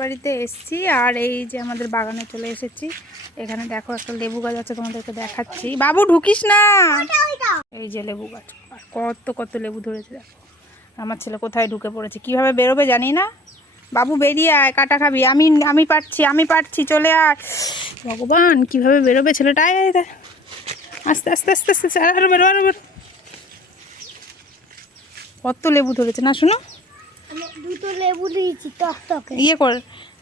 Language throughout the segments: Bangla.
বাড়িতে এসেছি আর এই যে আমাদের বাগানে চলে এসেছি। এখানে দেখো একটা লেবু গাছ আছে, তোমাদেরকে দেখাচ্ছি। বাবু ঢুকিস না। এই যে লেবু গাছ, আর কত কত লেবু ধরেছে দেখো। আমার ছেলে কোথায় ঢুকে পড়েছে, কিভাবে বেরোবে জানি না। বাবু বেরিয়ে আয়, কাটা খাবি। আমি পারছি, চলে আয়। ভগবান, কিভাবে বেরোবে ছেলেটা। আস্তে আস্তে আস্তে আস্তে আরো বেরো, আরো বেরো। কত লেবু ধরেছে না, শুনো। দুটো লেবু দিয়েছি টকটকে। ইয়ে কর,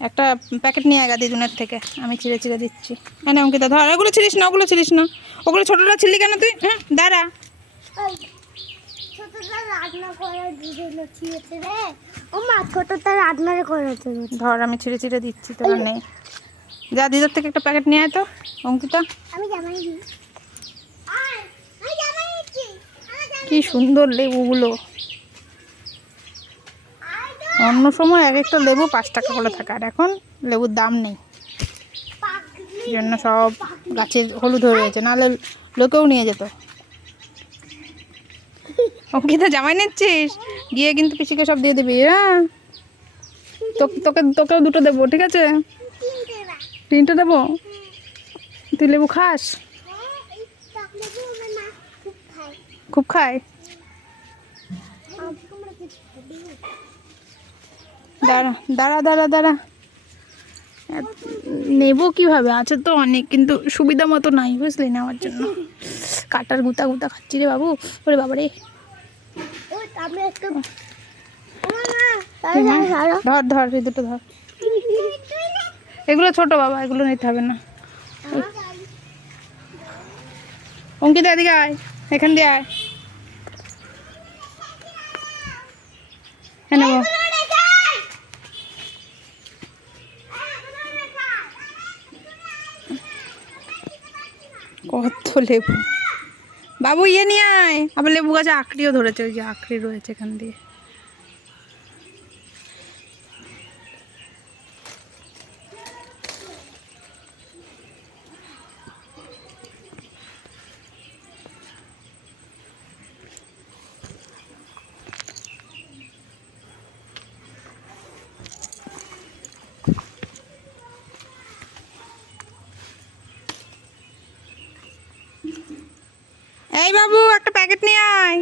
একটা প্যাকেট নিয়ে আয় দিদুনের থেকে, আমি চিড়ে চিড়ে দিচ্ছি। হ্যাঁ অঙ্কিতা ধর, ওগুলো ছিলিস না, ওগুলো ছিলিস না, ওগুলো ছোটোটা ছিলি কেন তুই? হ্যাঁ দাঁড়া। ছোটটা রান্না করার দিদিলো ছিঁড়েছে রে। ও মা, ছোটটা রান্না করেছে। ধর, আমি ছিঁড়ে চিড়ে দিচ্ছি, তোর নেই। যা দিদার থেকে একটা প্যাকেট নিয়ে আয় তো অঙ্কিতা। আমি জামাই দিই। কি সুন্দর লেবুগুলো। অন্য সময় এক একটা লেবু 5 টাকা করে থাকে, আর এখন লেবুর দাম নেই, এই জন্য সব গাছে হলুদ হয়ে রয়েছে, নাহলে লোকেও নিয়ে যেত। অঙ্কিতা জামাই নিচ্ছিস, গিয়ে কিন্তু পিসিকে সব দিয়ে দিবি। হ্যাঁ, তোকেও দুটো দেবো, ঠিক আছে? 3টে দেবো। তুই লেবু খাস? খুব খায়। দাঁড়া দাঁড়া দাঁড়া দাঁড়া, নেবো কিভাবে? আছে তো অনেক, কিন্তু সুবিধা মতো নাই, বুঝলি, নেওয়ার জন্য। কাটার গুতা গুতা খাচ্ছি রে বাবু। ওরে বাবা রে। ধর ধর, এই দুটো ধর। এগুলো ছোট বাবা, এগুলো নিতে হবে না। অঙ্কিতা এদিকে আয়, এখান দিয়ে আয়। হ্যাঁ নেবো। কত লেবু বাবু, ইয়ে নিয়ে আয়। আবার লেবু গাছে আঁকড়িও ধরেছে, ওই যে আঁকড়ি রয়েছে এখান দিয়ে। এই বাবু, একটা প্যাকেট নিয়ে আয়।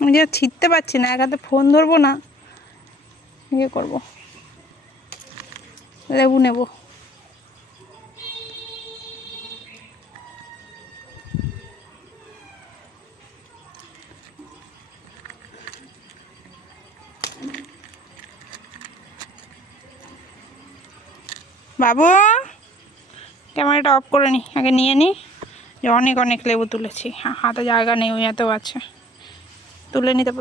আমি যে ছিটতে পারছি না, এক হাতে ফোন ধরবো না, ইয়ে করবো, লেবু নেব। বাবু, ক্যামেরাটা অফ করে নি, আগে নিয়ে নি। যে অনেক অনেক লেবু তুলেছি, হাতে জায়গা নেই, ওই এত আছে, তুলে নিতে